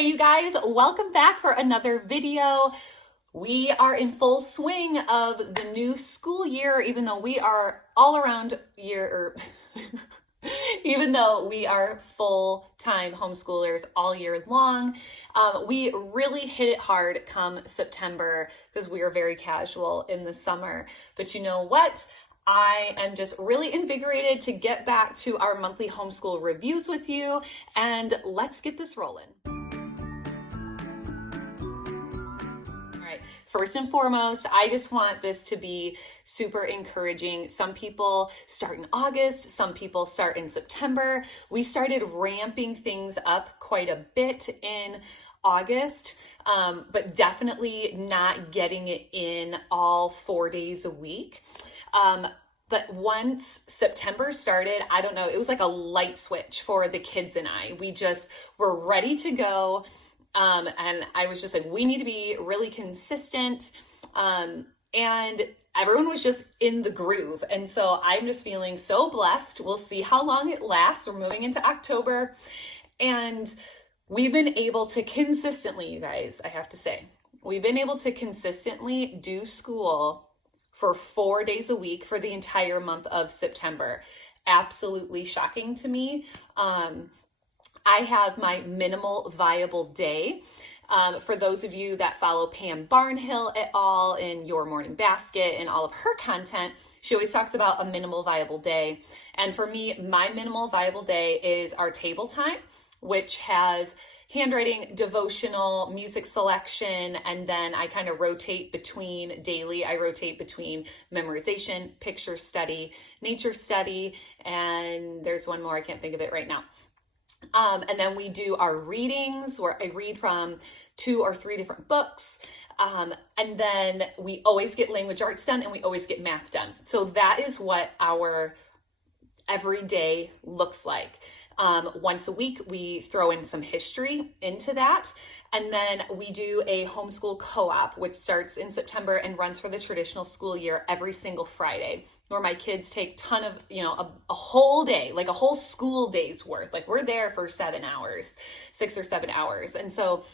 Hey you guys, welcome back for another video. We are in full swing of the new school year, even though we are all around year, even though we are full-time homeschoolers all year long. We really hit it hard come September because we are very casual in the summer. But you know what? I am just really invigorated to get back to our monthly homeschool reviews with you, and let's get this rolling. First and foremost, I just want this to be super encouraging. Some people start in August, some people start in September. We started ramping things up quite a bit in August, but definitely not getting it in all 4 days a week. But once September started, I don't know, it was like a light switch for the kids and I. We just were ready to go. And I was just like, we need to be really consistent. And everyone was just in the groove. And so I'm just feeling so blessed. We'll see how long it lasts. We're moving into October. And we've been able to consistently, you guys, I have to say, we've been able to consistently do school for 4 days a week for the entire month of September. Absolutely shocking to me. I have my minimal viable day. For those of you that follow Pam Barnhill at all in Your Morning Basket and all of her content, she always talks about a minimal viable day. And for me, my minimal viable day is our table time, which has handwriting, devotional, music selection, and then I kind of rotate between daily. I rotate between memorization, picture study, nature study, and there's one more, I can't think of it right now. And then we do our readings where I read from 2 or 3 different books. And then we always get language arts done and we always get math done. So that is what our every day looks like. Once a week, we throw in some history into that. And then we do a homeschool co-op, which starts in September and runs for the traditional school year every single Friday, where my kids take ton of, a whole day, like a whole school day's worth. Like we're there for 7 hours, 6 or 7 hours. And so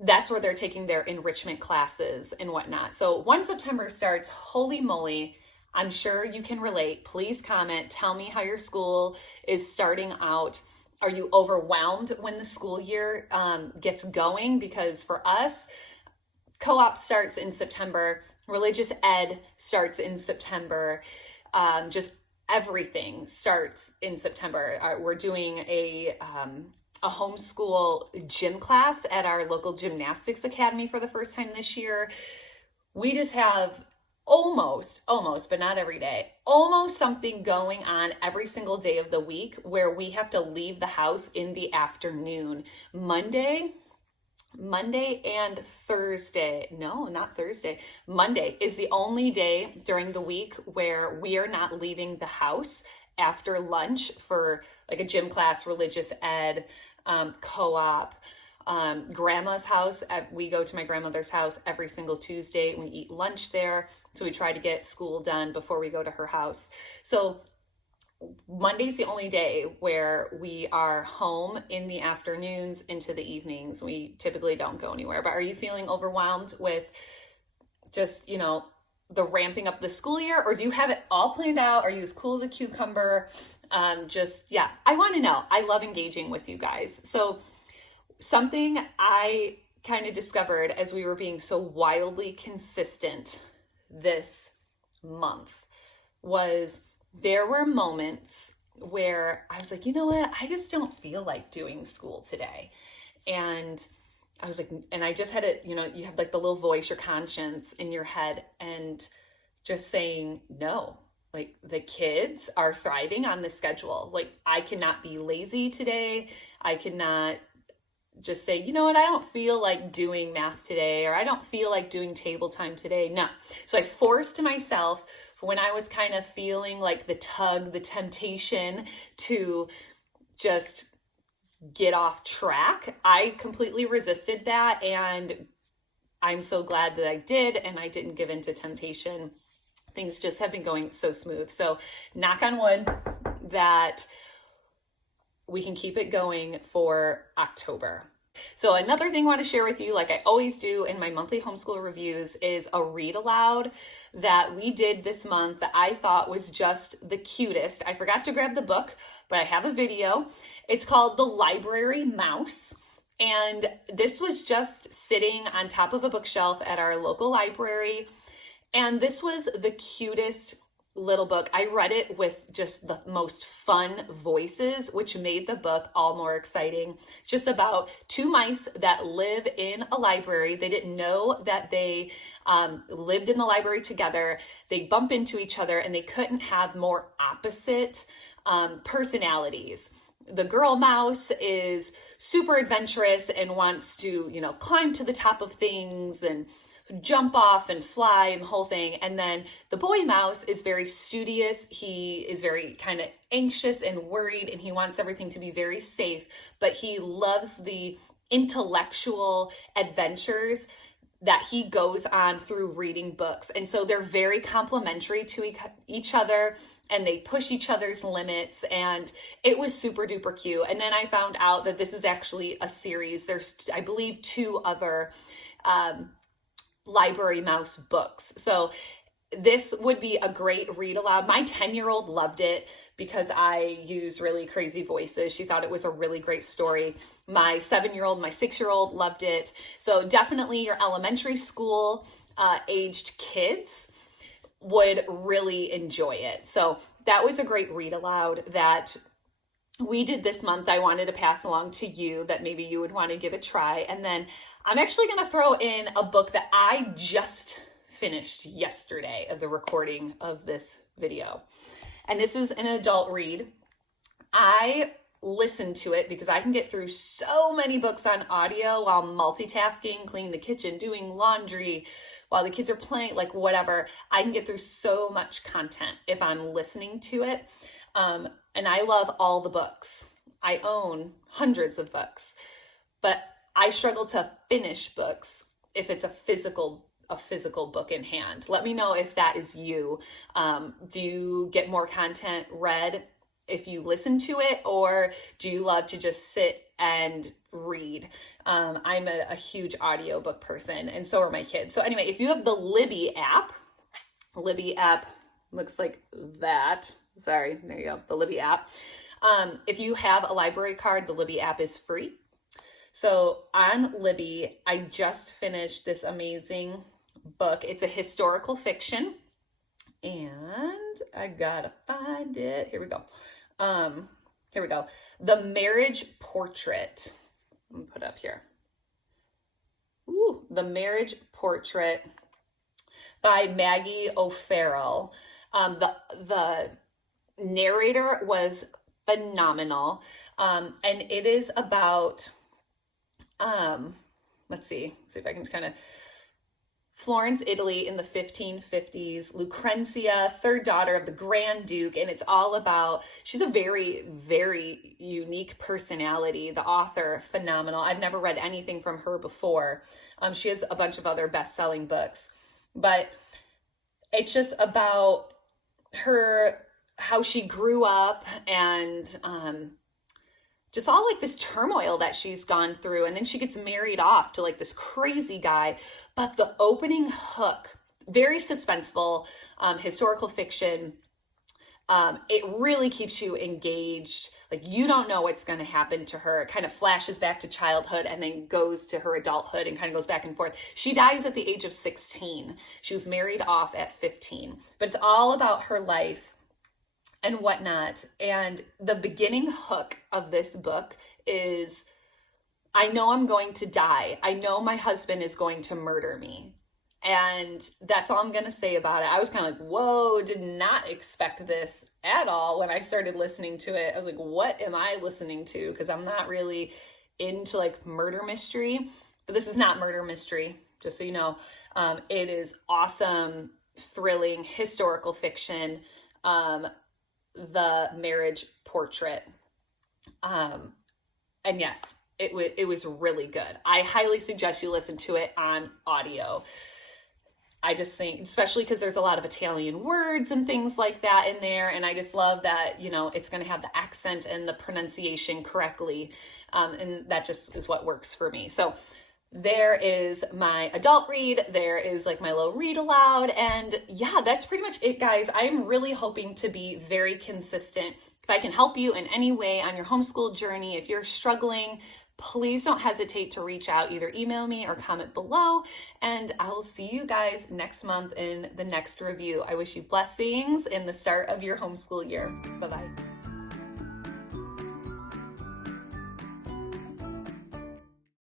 that's where they're taking their enrichment classes and whatnot. So once September starts, holy moly, I'm sure you can relate. Please comment. Tell me how your school is starting out. Are you overwhelmed when the school year gets going? Because for us, co-op starts in September. Religious ed starts in September. Just everything starts in September. We're doing a homeschool gym class at our local gymnastics academy for the first time this year. We just have almost, but not every day, almost something going on every single day of the week where we have to leave the house in the afternoon. Monday and Thursday, no, not Thursday. Monday is the only day during the week where we are not leaving the house after lunch for like a gym class, religious ed, co-op. Grandma's house, we go to my grandmother's house every single Tuesday and we eat lunch there. So we try to get school done before we go to her house. So Monday's the only day where we are home in the afternoons into the evenings. We typically don't go anywhere. But are you feeling overwhelmed with just, the ramping up the school year? Or do you have it all planned out? Are you as cool as a cucumber? I want to know. I love engaging with you guys. So something I kind of discovered as we were being so wildly consistent this month was there were moments where I was like, you know what? I just don't feel like doing school today. And I was like, and I just had it, you have like the little voice, your conscience in your head and just saying, no, like the kids are thriving on the schedule. Like I cannot be lazy today. I cannot just say, you know what, I don't feel like doing math today, or I don't feel like doing table time today. No. So I forced myself when I was kind of feeling like the temptation to just get off track. I completely resisted that. And I'm so glad that I did. And I didn't give in to temptation. Things just have been going so smooth. So knock on wood that we can keep it going for October. So another thing I want to share with you, like I always do in my monthly homeschool reviews, is a read aloud that we did this month that I thought was just the cutest. I forgot to grab the book, but I have a video. It's called The Library Mouse. And this was just sitting on top of a bookshelf at our local library. And this was the cutest little book. I read it with just the most fun voices, which made the book all more exciting. Just about two mice that live in a library. They didn't know that they lived in the library together. They bump into each other and they couldn't have more opposite personalities. The girl mouse is super adventurous and wants to, climb to the top of things and jump off and fly and the whole thing. And then the boy mouse is very studious. He is very kind of anxious and worried, and he wants everything to be very safe, but he loves the intellectual adventures that he goes on through reading books. And so they're very complementary to each other, and they push each other's limits, and it was super duper cute. And then I found out that this is actually a series. There's, I believe, 2 other library mouse books. So this would be a great read aloud. My 10-year-old loved it because I use really crazy voices. She thought it was a really great story. My 7-year-old, my 6-year-old loved it. So definitely your elementary school aged kids would really enjoy it. So that was a great read aloud that we did this month. I wanted to pass along to you that maybe you would want to give a try. And then I'm actually going to throw in a book that I just finished yesterday of the recording of this video. And this is an adult read. I listen to it because I can get through so many books on audio while multitasking, cleaning the kitchen, doing laundry, while the kids are playing, like whatever. I can get through so much content if I'm listening to it. And I love all the books. I own hundreds of books, but I struggle to finish books if it's a physical book in hand. Let me know if that is you. Do you get more content read if you listen to it, or do you love to just sit and read? I'm a huge audiobook person, and so are my kids. So anyway, if you have the Libby app looks like that. Sorry, there you go, the Libby app. If you have a library card, the Libby app is free. So on Libby, I just finished this amazing book. It's a historical fiction, and I gotta find it. Here we go. The Marriage Portrait. Let me put it up here. Ooh, The Marriage Portrait by Maggie O'Farrell. The narrator was phenomenal. And it is about, let's see if I can kind of, Florence, Italy in the 1550s, Lucrezia, third daughter of the Grand Duke. And it's all about, she's a very, very unique personality. The author, phenomenal. I've never read anything from her before. She has a bunch of other best-selling books, but it's just about her, how she grew up, and just all like this turmoil that she's gone through. And then she gets married off to like this crazy guy. But the opening hook, very suspenseful, historical fiction. It really keeps you engaged. Like you don't know what's going to happen to her. It kind of flashes back to childhood and then goes to her adulthood and kind of goes back and forth. She dies at the age of 16. She was married off at 15. But it's all about her life and whatnot. And the beginning hook of this book is, I know I'm going to die. I know my husband is going to murder me. And that's all I'm going to say about it. I was kind of like, whoa, did not expect this at all when I started listening to it. I was like, what am I listening to? Because I'm not really into like murder mystery. But this is not murder mystery, just so you know. It is awesome, thrilling, historical fiction. The Marriage Portrait. And yes, it was really good. I highly suggest you listen to it on audio. I just think, especially because there's a lot of Italian words and things like that in there. And I just love that, you know, it's going to have the accent and the pronunciation correctly. And that just is what works for me. So there is my adult read. There is like my little read aloud. And yeah, that's pretty much it, guys. I'm really hoping to be very consistent. If I can help you in any way on your homeschool journey, if you're struggling, please don't hesitate to reach out. Either email me or comment below. And I will see you guys next month in the next review. I wish you blessings in the start of your homeschool year. Bye-bye.